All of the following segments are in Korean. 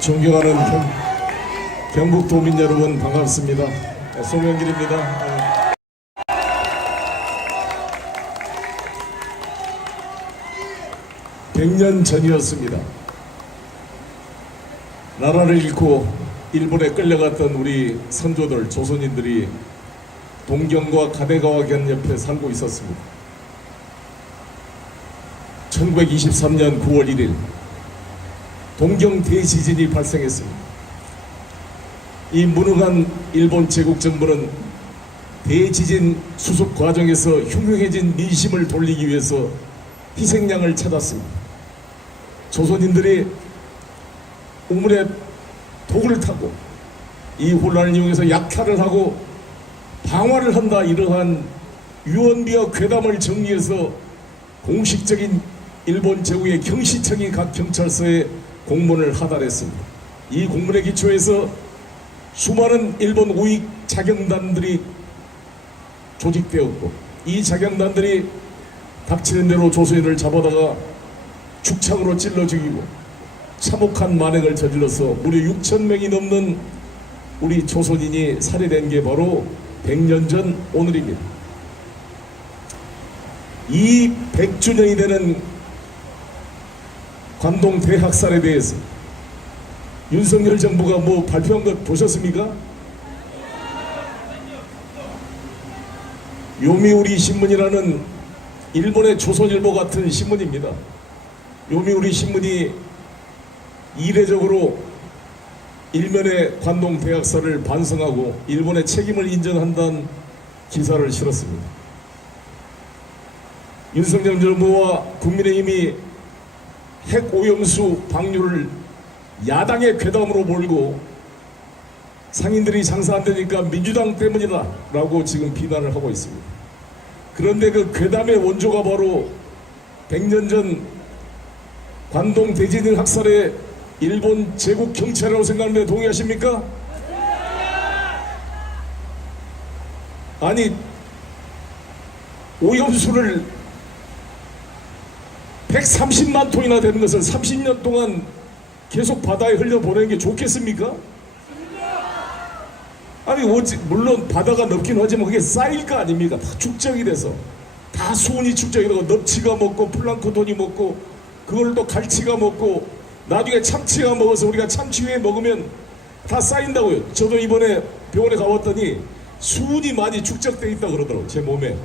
존경하는 경북 도민 여러분 반갑습니다. 송영길입니다. 100년 전이었습니다. 나라를 잃고 일본에 끌려갔던 우리 선조들, 조선인들이 동경과 가대가와 견 옆에 살고 있었습니다. 1923년 9월 1일 동경 대지진이 발생했습니다. 이 무능한 일본 제국 정부는 대지진 수습 과정에서 흉흉해진 민심을 돌리기 위해서 희생양을 찾았습니다. 조선인들이 우물에 독을 타고 이 혼란을 이용해서 약탈을 하고 방화를 한다, 이러한 유언비어 괴담을 정리해서 공식적인 일본 제국의 경시청이 각 경찰서에 공문을 하달했습니다. 이 공문에 기초해서 수많은 일본 우익 자경단들이 조직되었고, 이 자경단들이 닥치는 대로 조선인을 잡아다가 죽창으로 찔러 죽이고 참혹한 만행을 저질러서 무려 6,000명이 넘는 우리 조선인이 살해된 게 바로 100년 전 오늘입니다. 이 100주년이 되는 관동 대학살에 대해서 윤석열 정부가 뭐 발표한 것 보셨습니까? 요미우리 신문이라는 일본의 조선일보 같은 신문입니다. 요미우리 신문이 이례적으로 일면의 관동 대학살을 반성하고 일본의 책임을 인정한다는 기사를 실었습니다. 윤석열 정부와 국민의힘이 핵 오염수 방류를 야당의 괴담으로 몰고 상인들이 장사 안 되니까 민주당 때문이다 라고 지금 비난을 하고 있습니다. 그런데 그 괴담의 원조가 바로 100년 전 관동 대지진 학살의 일본 제국 경찰이라고 생각하는데 동의하십니까? 아니, 오염수를 130만 톤이나 되는 것을 30년 동안 계속 바다에 흘려보내는 게 좋겠습니까? 아니, 물론 바다가 넓긴 하지만 그게 쌓일 거 아닙니까? 다 축적이 돼서, 다 수온이 축적이 되고 넙치가 먹고 플랑크톤이 먹고 그걸 또 갈치가 먹고 나중에 참치가 먹어서 우리가 참치회 먹으면 다 쌓인다고요. 저도 이번에 병원에 가봤더니 수은이 많이 축적돼 있다 그러더라고요. 제 몸에.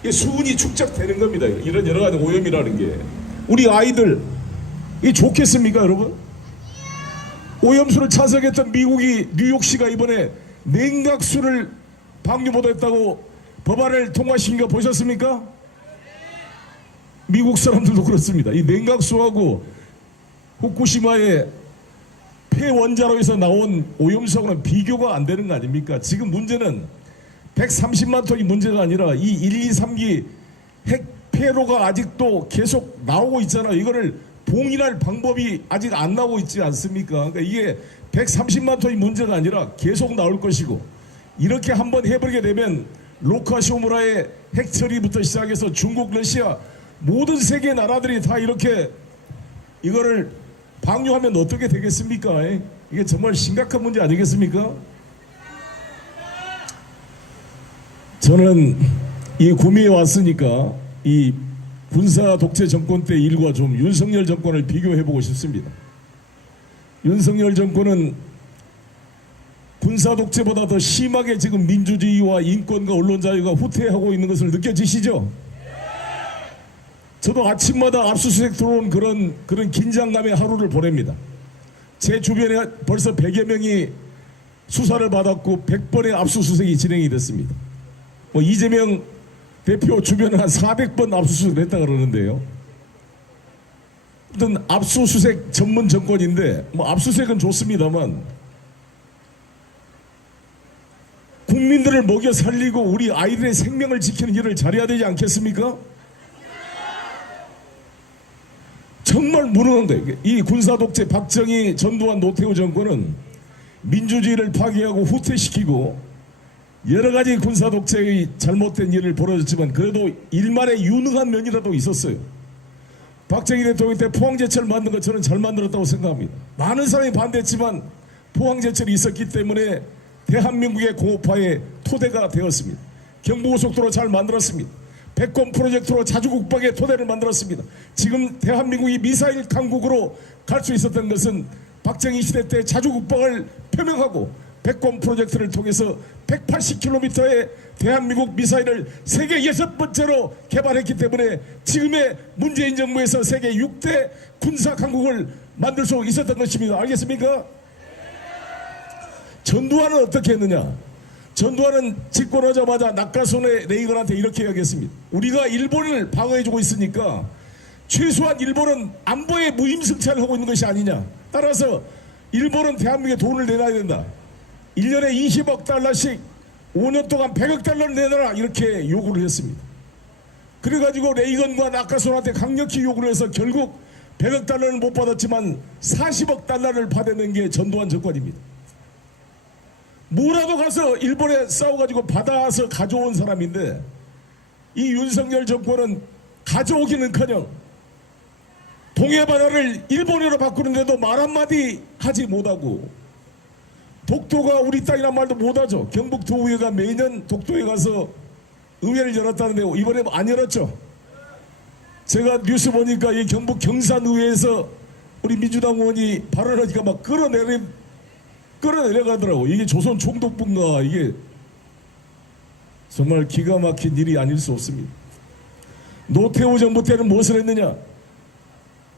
이게 수은이 축적되는 겁니다. 이런 여러 가지 오염이라는 게. 우리 아이들 이게 좋겠습니까, 여러분? 오염수를 찬성했던 미국이 뉴욕시가 이번에 냉각수를 방류보도했다고 법안을 통과시킨 거 보셨습니까? 미국 사람들도 그렇습니다. 이 냉각수하고 후쿠시마의 폐원자로에서 나온 오염수하고는 비교가 안 되는 거 아닙니까? 지금 문제는 130만 톤이 문제가 아니라 이 1, 2, 3기 핵 폐로가 아직도 계속 나오고 있잖아요. 이거를 봉인할 방법이 아직 안 나오고 있지 않습니까? 그러니까 이게 130만 톤이 문제가 아니라 계속 나올 것이고, 이렇게 한번 해버리게 되면 로카쇼무라의 핵 처리부터 시작해서 중국, 러시아 모든 세계 나라들이 다 이렇게 이거를 방류하면 어떻게 되겠습니까? 이게 정말 심각한 문제 아니겠습니까? 저는 이 구미에 왔으니까 이 군사 독재 정권 때 일과 좀 윤석열 정권을 비교해보고 싶습니다. 윤석열 정권은 군사 독재보다 더 심하게 지금 민주주의와 인권과 언론 자유가 후퇴하고 있는 것을 느껴지시죠? 저도 아침마다 압수수색 들어온 그런 긴장감의 하루를 보냅니다. 제 주변에 벌써 100여 명이 수사를 받았고 100번의 압수수색이 진행이 됐습니다. 뭐 이재명 대표 주변에 한 400번 압수수색을 했다 그러는데요. 어떤 압수수색 전문 정권인데 뭐 압수수색은 좋습니다만 국민들을 먹여 살리고 우리 아이들의 생명을 지키는 일을 잘해야 되지 않겠습니까? 정말 무능한 거예요. 이 군사독재 박정희, 전두환, 노태우 정권은 민주주의를 파괴하고 후퇴시키고 여러 가지 군사독재의 잘못된 일을 벌어졌지만 그래도 일만의 유능한 면이라도 있었어요. 박정희 대통령 때 포항제철 만든 거 저는 잘 만들었다고 생각합니다. 많은 사람이 반대했지만 포항제철이 있었기 때문에 대한민국의 공업화의 토대가 되었습니다. 경부고속도로 잘 만들었습니다. 백곰 프로젝트로 자주국방의 토대를 만들었습니다. 지금 대한민국이 미사일 강국으로 갈 수 있었던 것은 박정희 시대 때 자주국방을 표명하고 백곰 프로젝트를 통해서 180km의 대한민국 미사일을 세계 6번째로 개발했기 때문에 지금의 문재인 정부에서 세계 6대 군사 강국을 만들 수 있었던 것입니다. 알겠습니까? 전두환은 어떻게 했느냐? 전두환은 집권하자마자 낙하손의 레이건한테 이렇게 이야기했습니다. 우리가 일본을 방어해주고 있으니까 최소한 일본은 안보에 무임승차를 하고 있는 것이 아니냐. 따라서 일본은 대한민국에 돈을 내놔야 된다. 1년에 20억 달러씩 5년 동안 100억 달러를 내놔라 이렇게 요구를 했습니다. 그래가지고 레이건과 낙하손한테 강력히 요구를 해서 결국 100억 달러를 못 받았지만 40억 달러를 받아낸 게 전두환 정권입니다. 뭐라도 가서 일본에 싸워가지고 받아서 가져온 사람인데 이 윤석열 정권은 가져오기는커녕 동해바다를 일본어로 바꾸는데도 말 한마디 하지 못하고 독도가 우리 땅이란 말도 못하죠. 경북도의회가 매년 독도에 가서 의회를 열었다는데 이번에 안 열었죠. 제가 뉴스 보니까 이 경북 경산의회에서 우리 민주당 의원이 발언하니까 막 끌어내려가더라고. 이게 조선 총독부인가. 이게 정말 기가 막힌 일이 아닐 수 없습니다. 노태우 정부 때는 무엇을 했느냐?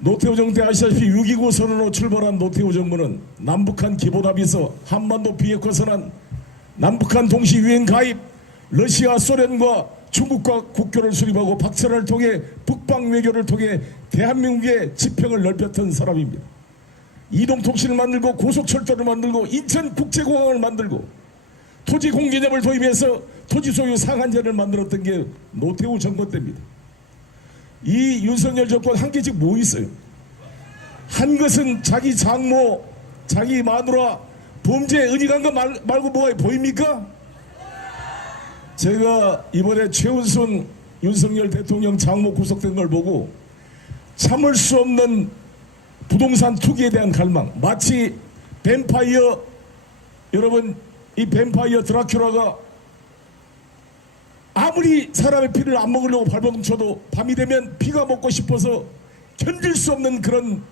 노태우 정부 때 아시다시피 6.29 선언으로 출발한 노태우 정부는 남북한 기본합의서, 한반도 비핵화 선언, 남북한 동시유엔 가입, 러시아, 소련과 중국과 국교를 수립하고 박철을 통해 북방 외교를 통해 대한민국의 지평을 넓혔던 사람입니다. 이동통신을 만들고 고속철도를 만들고 인천국제공항을 만들고 토지공개념을 도입해서 토지 소유 상한제를 만들었던 게 노태우 정권 때입니다. 이 윤석열 정권 한 게 지금 뭐 있어요? 한 것은 자기 장모, 자기 마누라 범죄에 은닉한 거 말고 뭐가 보입니까? 제가 이번에 최은순 윤석열 대통령 장모 구속된 걸 보고 참을 수 없는 부동산 투기에 대한 갈망, 마치 뱀파이어, 여러분 이 뱀파이어 드라큘라가 아무리 사람의 피를 안 먹으려고 발버둥쳐도 밤이 되면 피가 먹고 싶어서 견딜 수 없는 그런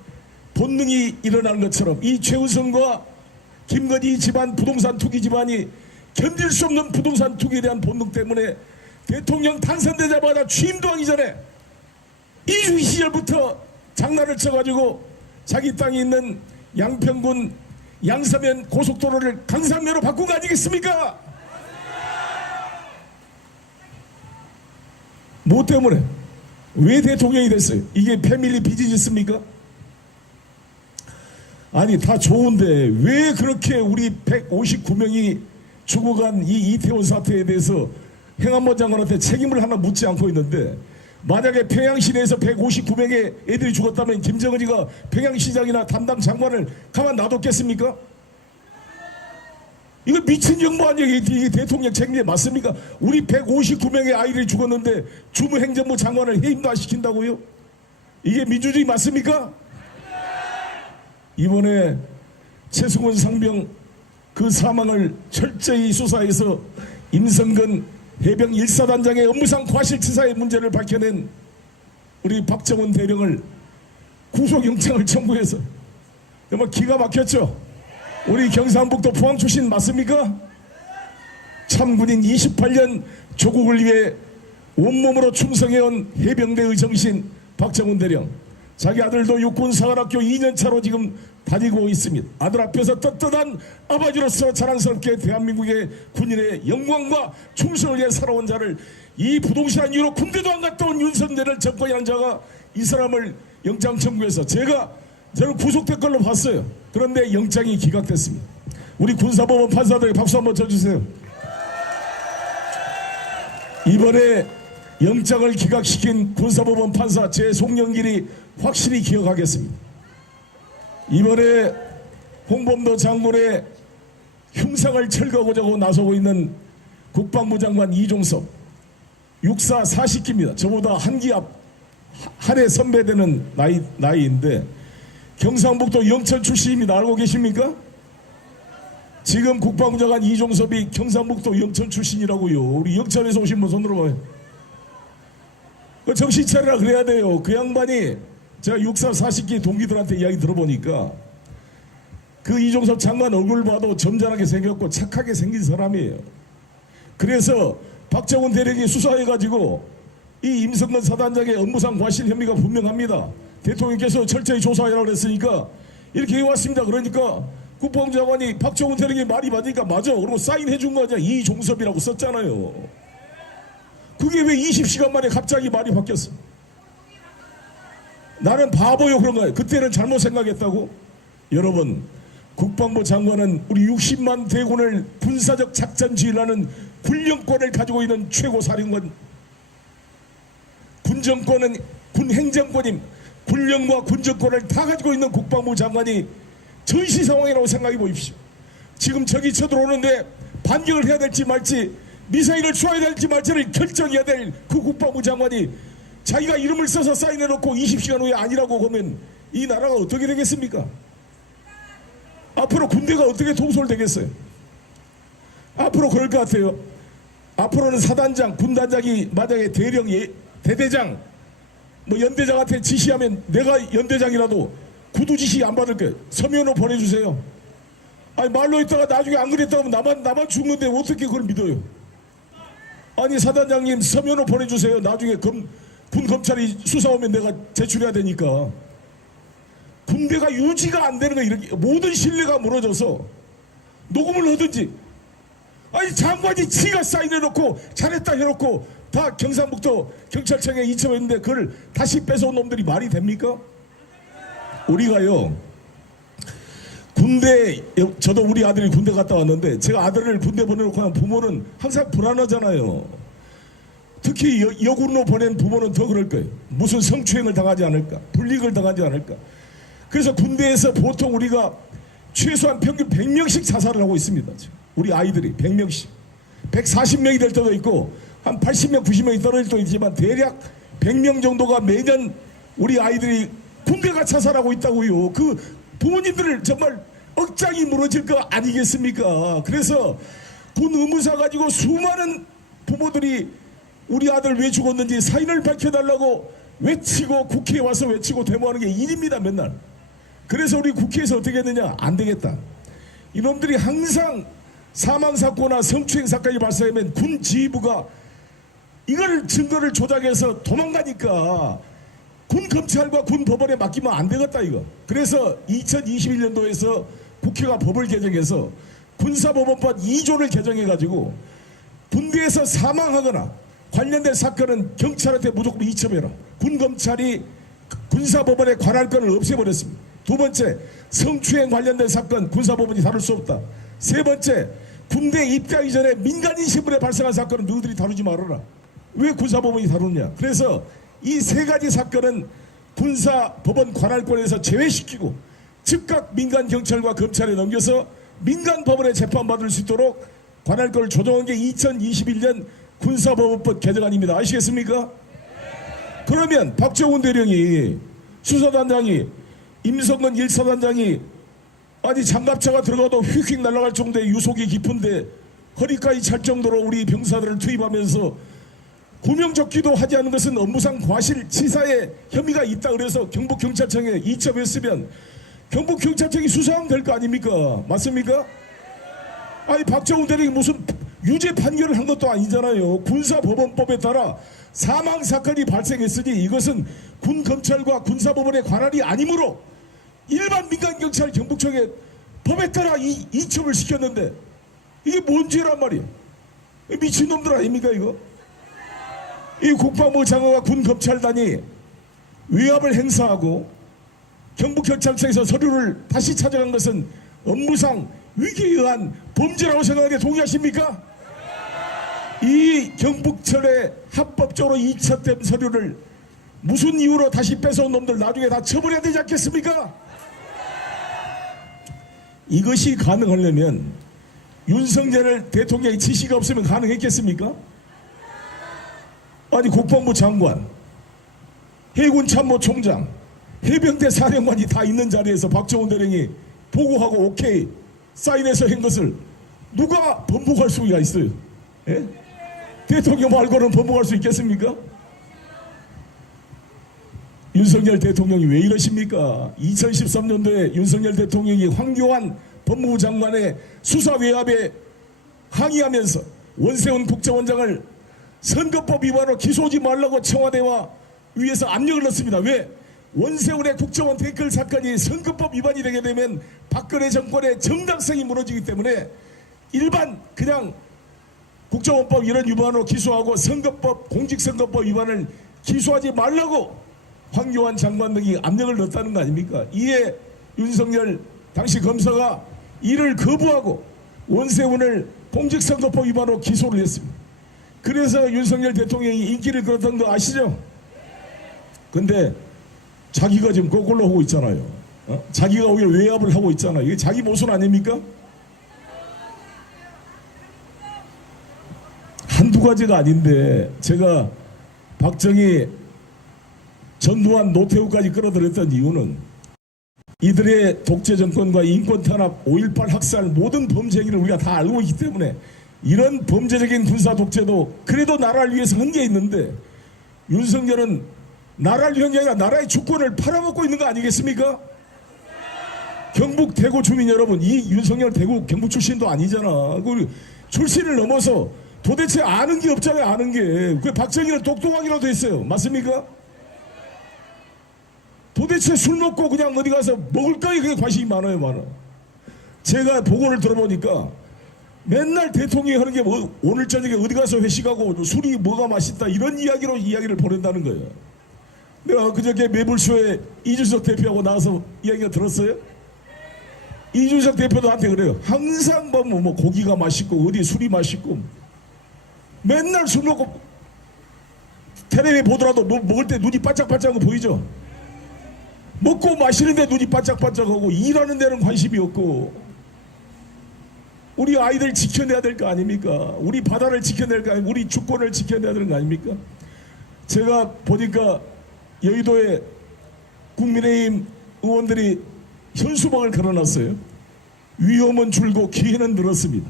본능이 일어나는 것처럼 이 최우선과 김건희 집안 부동산 투기 집안이 견딜 수 없는 부동산 투기에 대한 본능 때문에 대통령 당선되자마자 취임도 하기 전에 이주희 시절부터 장난을 쳐가지고 자기 땅이 있는 양평군 양서면 고속도로를 강산면으로 바꾼 거 아니겠습니까? 뭐 때문에? 왜 대통령이 됐어요? 이게 패밀리 비즈니스입니까? 아니 다 좋은데 왜 그렇게 우리 159명이 죽어간 이 이태원 사태에 대해서 행안부 장관한테 책임을 하나 묻지 않고 있는데, 만약에 평양시 내에서 159명의 애들이 죽었다면 김정은이가 평양시장이나 담당 장관을 가만 놔뒀겠습니까? 이거 미친 정부 아니에요? 이게 대통령 책임이 맞습니까? 우리 159명의 아이들이 죽었는데 주무행정부 장관을 해임도 안 시킨다고요? 이게 민주주의 맞습니까? 이번에 최승훈 상병 그 사망을 철저히 수사해서 임성근 해병 1사단장의 업무상 과실치사의 문제를 밝혀낸 우리 박정훈 대령을 구속영장을 청구해서 정말 기가 막혔죠. 우리 경상북도 포항 출신 맞습니까? 참군인 28년 조국을 위해 온몸으로 충성해온 해병대의 정신 박정훈 대령, 자기 아들도 육군사관학교 2년차로 지금 다니고 있습니다. 아들 앞에서 떳떳한 아버지로서 자랑스럽게 대한민국의 군인의 영광과 충성을 위해 살아온 자를, 이 부동산 이유로 군대도 안 갔다 온 윤석열을 정권이라는 자가 이 사람을 영장 청구해서 저는 구속된 걸로 봤어요. 그런데 영장이 기각됐습니다. 우리 군사법원 판사들 박수 한번 쳐주세요. 이번에 영장을 기각시킨 군사법원 판사 제송영길이 확실히 기억하겠습니다. 이번에 홍범도 장군의 흉상을 철거하고자 나서고 있는 국방부 장관 이종섭, 육사 40기입니다. 저보다 한 기 앞 한 해 선배되는 나이인데 경상북도 영천 출신입니다. 알고 계십니까? 지금 국방부 장관 이종섭이 경상북도 영천 출신이라고요. 우리 영천에서 오신 분 손 들어봐요. 그 정신 차리라 그래야 돼요. 그 양반이 제가 63 40기 동기들한테 이야기 들어보니까 그 이종섭 장관 얼굴 봐도 점잖하게 생겼고 착하게 생긴 사람이에요. 그래서 박정훈 대령이 수사해가지고 이 임성근 사단장의 업무상 과실 혐의가 분명합니다. 대통령께서 철저히 조사하라고 그랬으니까 이렇게 해왔습니다. 그러니까 국방부 장관이 박정훈 대령이 말이 맞으니까 맞아. 그러고 사인해 준 거 아니야. 이종섭이라고 썼잖아요. 그게 왜 20시간 만에 갑자기 말이 바뀌었어? 나는 바보요 그런 거예요. 그때는 잘못 생각했다고? 여러분, 국방부 장관은 우리 60만 대군을 군사적 작전 지휘라는 군령권을 가지고 있는 최고 사령관. 군정권은 군 행정권임. 군령과 군정권을 다 가지고 있는 국방부 장관이 전시 상황이라고 생각해 보십시오. 지금 적이 쳐들어오는데 반격을 해야 될지 말지, 미사일을 쏘아야 될지 말지를 결정해야 될 그 국방부 장관이 자기가 이름을 써서 사인해놓고 20시간 후에 아니라고 하면 이 나라가 어떻게 되겠습니까? 앞으로 군대가 어떻게 통솔되겠어요? 앞으로 그럴 것 같아요. 앞으로는 사단장, 군단장이 만약에 대령, 대대장, 뭐 연대장한테 지시하면 내가 연대장이라도 구두 지시 안 받을 거예요. 서면으로 보내주세요. 아니 말로 했다가 나중에 안 그랬다고 하면 나만 죽는데 어떻게 그걸 믿어요? 아니 사단장님 서면으로 보내주세요. 나중에 군 검찰이 수사 오면 내가 제출해야 되니까. 군대가 유지가 안 되는 거 이렇게 모든 신뢰가 무너져서 녹음을 하든지. 아니 장관이 지가 사인해놓고 잘했다 해놓고 다 경상북도 경찰청에 이첩했는데 그걸 다시 뺏어온 놈들이 말이 됩니까? 우리가요 군대, 저도 우리 아들이 군대 갔다 왔는데 제가 아들을 군대 보내놓고 하면 부모는 항상 불안하잖아요. 특히 여군으로 보낸 부모는 더 그럴 거예요. 무슨 성추행을 당하지 않을까, 불이익을 당하지 않을까. 그래서 군대에서 보통 우리가 최소한 평균 100명씩 자살을 하고 있습니다. 우리 아이들이 100명씩 140명이 될 때도 있고 한 80명 90명이 떨어질 때도 있지만 대략 100명 정도가 매년 우리 아이들이 군대가 자살하고 있다고요. 그 부모님들을 정말 억장이 무너질 거 아니겠습니까? 그래서 군 의무사 가지고 수많은 부모들이 우리 아들 왜 죽었는지 사인을 밝혀달라고 외치고 국회에 와서 외치고 데모하는 게 일입니다. 맨날. 그래서 우리 국회에서 어떻게 했느냐? 안 되겠다. 이놈들이 항상 사망사고나 성추행 사건이 발생하면 군 지휘부가 이걸 증거를 조작해서 도망가니까 군 검찰과 군 법원에 맡기면 안 되겠다 이거. 그래서 2021년도에서 국회가 법을 개정해서 군사법원법 2조를 개정해가지고 군대에서 사망하거나 관련된 사건은 경찰한테 무조건 이첩해라. 군 검찰이 군사법원에 관할 건을 없애버렸습니다. 두 번째, 성추행 관련된 사건 군사법원이 다룰 수 없다. 세 번째, 군대 입대하기 전에 민간인 신분에 발생한 사건은 너희들이 다루지 말아라. 왜 군사법원이 다루느냐. 그래서 이 세 가지 사건은 군사법원 관할권에서 제외시키고 즉각 민간 경찰과 검찰에 넘겨서 민간 법원에 재판받을 수 있도록 관할권을 조정한 게 2021년 군사법원법 개정안입니다. 아시겠습니까? 그러면 박정훈 대령이 수사단장이 임성근 1사단장이 아니 장갑차가 들어가도 휙휙 날아갈 정도의 유속이 깊은데 허리까지 찰 정도로 우리 병사들을 투입하면서 구명조끼도 하지 않은 것은 업무상 과실치사의 혐의가 있다 그래서 경북경찰청에 이첩했으면 경북경찰청이 수사하면 될 거 아닙니까? 맞습니까? 아니 박정훈 대령이 무슨 유죄 판결을 한 것도 아니잖아요. 군사법원법에 따라 사망사건이 발생했으니 이것은 군검찰과 군사법원의 관할이 아니므로 일반 민간경찰 경북청에 법에 따라 이첩을 시켰는데 이게 뭔 죄란 말이에요? 미친놈들 아닙니까 이거? 이 국방부 장관과 군검찰단이 위압을 행사하고 경북경찰청에서 서류를 다시 찾아간 것은 업무상 위기에 의한 범죄라고 생각하는데 동의하십니까? 이 경북청에 합법적으로 이첩된 서류를 무슨 이유로 다시 뺏어온 놈들 나중에 다 처벌해야 되지 않겠습니까? 이것이 가능하려면 윤석열 대통령의 지시가 없으면 가능했겠습니까? 아니 국방부 장관 해군 참모총장, 해병대 사령관이 다 있는 자리에서 박정훈 대령이 보고하고 오케이 사인해서 한 것을 누가 번복할 수가 있어요? 예? 대통령 말고는 번복할 수 있겠습니까? 윤석열 대통령이 왜 이러십니까? 2013년도에 윤석열 대통령이 황교안 법무부 장관의 수사 외압에 항의하면서 원세훈 국정원장을 선거법 위반으로 기소하지 말라고 청와대와 위에서 압력을 넣습니다. 왜? 원세훈의 국정원 댓글 사건이 선거법 위반이 되게 되면 박근혜 정권의 정당성이 무너지기 때문에 일반 그냥 국정원법 이런 위반으로 기소하고 선거법 공직선거법 위반을 기소하지 말라고 황교안 장관 등이 압력을 넣었다는 거 아닙니까? 이에 윤석열 당시 검사가 이를 거부하고 원세훈을 공직선거법 위반으로 기소를 했습니다. 그래서 윤석열 대통령이 인기를 끌었던 거 아시죠? 근데 자기가 지금 거꾸로 하고 있잖아요. 자기가 오히려 외압을 하고 있잖아요. 이게 자기 모순 아닙니까? 한두 가지가 아닌데 제가 박정희, 전두환, 노태우까지 끌어들였던 이유는 이들의 독재 정권과 인권 탄압, 5.18 학살 모든 범죄 행위를 우리가 다 알고 있기 때문에 이런 범죄적인 군사 독재도 그래도 나라를 위해서 한 게 있는데 윤석열은 나라를 위한 게 아니라 나라의 주권을 팔아먹고 있는 거 아니겠습니까? 경북 대구 주민 여러분, 이 윤석열 대구 경북 출신도 아니잖아. 그 출신을 넘어서 도대체 아는 게 없잖아요. 아는 게. 그 박정희는 똑똑하기라도 했어요. 맞습니까? 도대체 술 먹고 그냥 어디 가서 먹을 거에 그게 관심이 많아요. 많아. 제가 보고를 들어보니까 맨날 대통령이 하는 게 뭐 오늘 저녁에 어디 가서 회식하고 술이 뭐가 맛있다 이런 이야기로 이야기를 보낸다는 거예요. 내가 그저께 매불쇼에 이준석 대표하고 나와서 이야기가 들었어요? 이준석 대표도 한테 그래요. 항상 뭐 고기가 맛있고 어디 술이 맛있고 맨날 술 먹고 텔레비 보더라도 먹을 때 눈이 반짝반짝하고 보이죠? 먹고 마시는데 눈이 반짝반짝하고 일하는 데는 관심이 없고 우리 아이들 지켜내야 될 거 아닙니까? 우리 바다를 지켜낼 거 아닙니까? 우리 주권을 지켜내야 되는 거 아닙니까? 제가 보니까 여의도에 국민의힘 의원들이 현수막을 걸어놨어요. 위험은 줄고 기회는 늘었습니다.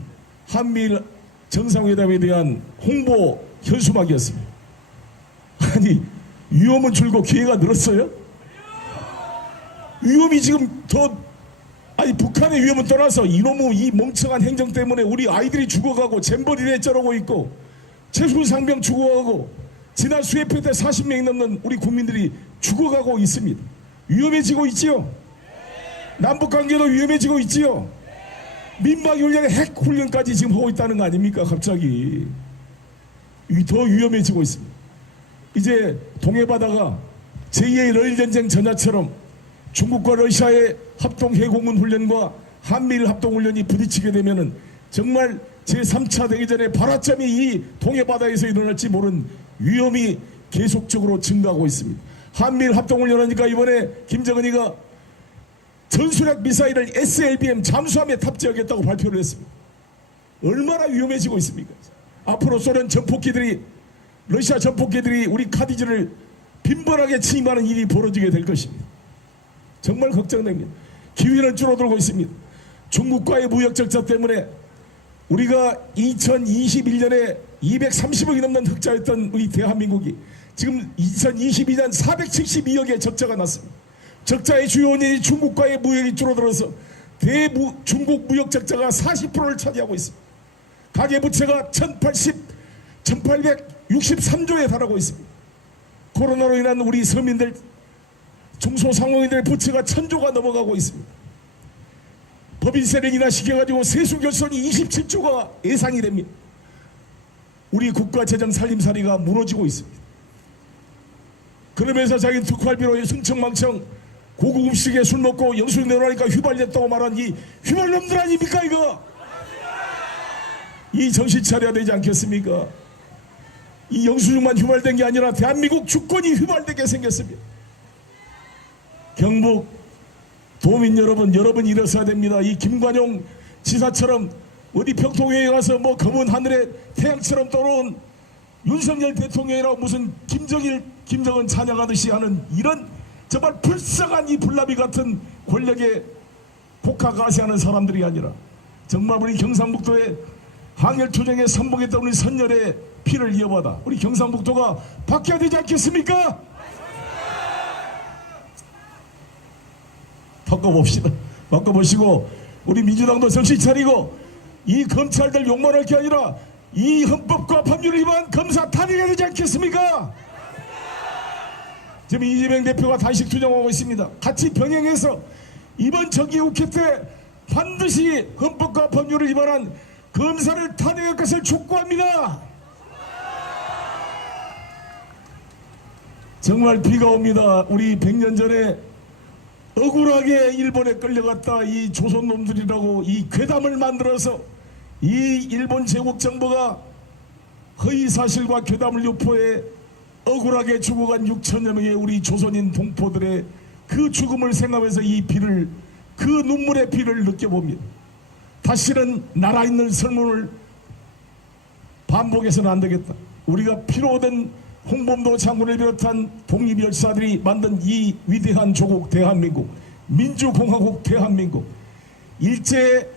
한미일 정상회담에 대한 홍보 현수막이었습니다. 아니 위험은 줄고 기회가 늘었어요? 위험이 지금 아니 북한의 위험은 떠나서 이놈의 이 멍청한 행정 때문에 우리 아이들이 죽어가고 잼버리에 쩔어고 있고 최순상병 죽어가고 지난 수해표 때 40명이 넘는 우리 국민들이 죽어가고 있습니다. 위험해지고 있지요. 남북관계도 위험해지고 있지요. 민방위훈련에 핵훈련까지 지금 하고 있다는 거 아닙니까? 갑자기 더 위험해지고 있습니다. 이제 동해바다가 제2의 러일전쟁 전야처럼 중국과 러시아의 합동해공군 훈련과 한미일 합동훈련이 부딪히게 되면은 정말 제3차 대기전의 발화점이 이 동해바다에서 일어날지 모르는 위험이 계속적으로 증가하고 있습니다. 한미일 합동훈련하니까 이번에 김정은이가 전술핵 미사일을 SLBM 잠수함에 탑재하겠다고 발표를 했습니다. 얼마나 위험해지고 있습니까? 앞으로 소련 전폭기들이 러시아 전폭기들이 우리 카디즈를 빈번하게 침입하는 일이 벌어지게 될 것입니다. 정말 걱정됩니다. 기회는 줄어들고 있습니다. 중국과의 무역 적자 때문에 우리가 2021년에 230억이 넘는 흑자였던 우리 대한민국이 지금 2022년 472억의 적자가 났습니다. 적자의 주요 원인이 중국과의 무역이 줄어들어서 중국 무역 적자가 40%를 차지하고 있습니다. 가계부채가 1863조에 달하고 있습니다. 코로나로 인한 우리 서민들 중소상공인들의 부채가 1000조가 넘어가고 있습니다. 법인세를 인하시켜가지고 세수결손이 27조가 예상이 됩니다. 우리 국가 재정 살림살이가 무너지고 있습니다. 그러면서 자기 특활비로 승청망청 고급 음식에 술 먹고 영수증 내놓으니까 휘발렸다고 말한 이 휘발놈들 아닙니까 이거? 이 정신 차려야 되지 않겠습니까? 이 영수증만 휘발된 게 아니라 대한민국 주권이 휘발되게 생겼습니다. 경북 도민 여러분 일어서야 됩니다. 이 김관용 지사처럼 어디 평통회에 가서 뭐 검은 하늘에 태양처럼 떠오른 윤석열 대통령이라고 무슨 김정은 찬양하듯이 하는 이런 정말 불쌍한 이 불나비 같은 권력에 복하가시하는 사람들이 아니라 정말 우리 경상북도의 항일투쟁에 선봉했던 우리 선열의 피를 이어받아 우리 경상북도가 바뀌어야 되지 않겠습니까? 바꿔봅시다. 바꿔보시고 우리 민주당도 정신 차리고 이 검찰들 욕만할 게 아니라 이 헌법과 법률을 위반 검사 탄핵해야 되지 않겠습니까? 지금 이재명 대표가 단식 투쟁하고 있습니다. 같이 병행해서 이번 정기국회 때 반드시 헌법과 법률을 위반한 검사를 탄핵할 것을 촉구합니다. 정말 비가 옵니다. 우리 100년 전에 억울하게 일본에 끌려갔다 이 조선놈들이라고 이 괴담을 만들어서 이 일본 제국 정부가 허위사실과 괴담을 유포해 억울하게 죽어간 6천여 명의 우리 조선인 동포들의 그 죽음을 생각하면서 이 비를, 그 눈물의 비를 느껴봅니다. 다시는 나라 있는 설문을 반복해서는 안 되겠다. 우리가 피로 얻은 홍범도 장군을 비롯한 독립열사들이 만든 이 위대한 조국 대한민국, 민주공화국 대한민국, 일제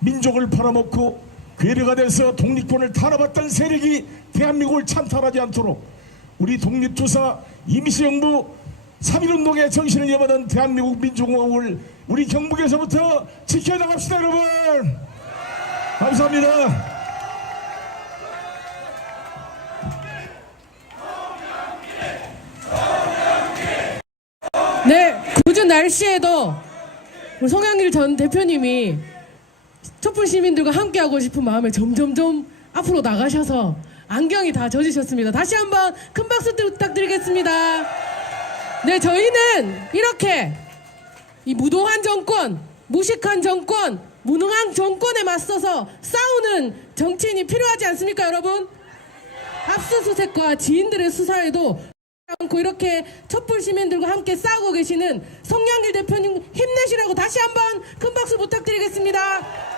민족을 팔아먹고 괴뢰가 돼서 독립권을 탄압했던 세력이 대한민국을 찬탈하지 않도록 우리 독립투사 임시정부 3.1운동의 정신을 이어받은 대한민국 민주공화국을 우리 경북에서부터 지켜나갑시다. 여러분 감사합니다. 네, 궂은 날씨에도 우리 송영길 전 대표님이 촛불 시민들과 함께하고 싶은 마음에 점점점 앞으로 나가셔서 안경이 다 젖으셨습니다. 다시 한번 큰 박수 부탁드리겠습니다. 네, 저희는 이렇게 이 무도한 정권, 무식한 정권, 무능한 정권에 맞서서 싸우는 정치인이 필요하지 않습니까, 여러분? 압수수색과 지인들의 수사에도 않고 이렇게 촛불 시민들과 함께 싸우고 계시는 송영길 대표님 힘내시라고 다시 한번 큰 박수 부탁드리겠습니다.